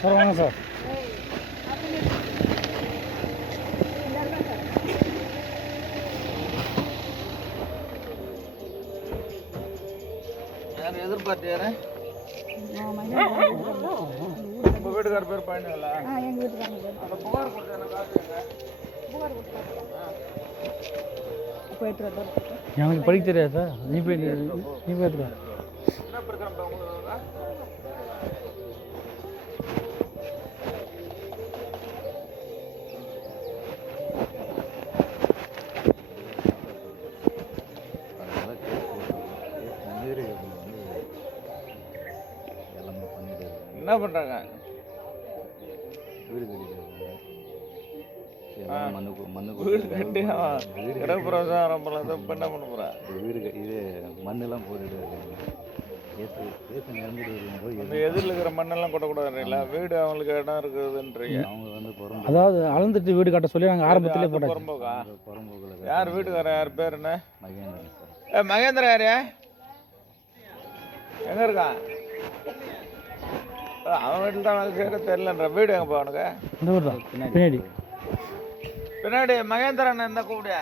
Sir வாங்க sir. யார் எதிர்பார்த்து யாரு? உங்கள் வீட்டுக்கார பேர் பழனிங்களா? எங்கள் வீட்டுக்காரங்க அந்த புகார் கொடுத்து எனக்கு காசுங்க. புகார் கொடுத்தாங்க. போயிட்டு வந்தோம். எனக்கு படிக்க தெரியாது சார். நீ போய் எடுத்துக்கோ. என்ன பிரச்சனை உங்களுக்கு? என்ன பண்ணுறாங்க? வீடு கட்டி கிடப்புறம் இப்போ என்ன பண்ண போகிறேன்? வீடு இது மண்ணெல்லாம் போட்டுட்டு கேஸ் நடந்துட்டு இந்த எதிரில் இருக்கிற மண்ணெல்லாம் கொட்டக்கூடாதுன்றீங்களா? வீடு அவங்களுக்கு இடம் இருக்குதுன்றீங்க. அவங்க வந்து அதாவது அளந்துட்டு வீடு கட்ட சொல்லி நாங்கள் ஆரம்பத்திலே போட்டோம். புறம்போக்கா? புறம்போக்கில் யார் வீட்டுக்காரன்? யார் பேர் என்ன? மகேந்திரன் சார். மகேந்திரன் யாரு? எங்கே இருக்கான்? அவன் வீட்டில் தான் அவனுக்கு கேட்க தெரியலன்ற. வீடு எங்கே போய் அவனுக்கு? இந்த ஊர் தான் பின்னாடி. பின்னாடி மகேந்திரன் என்ன கூப்பிடியா?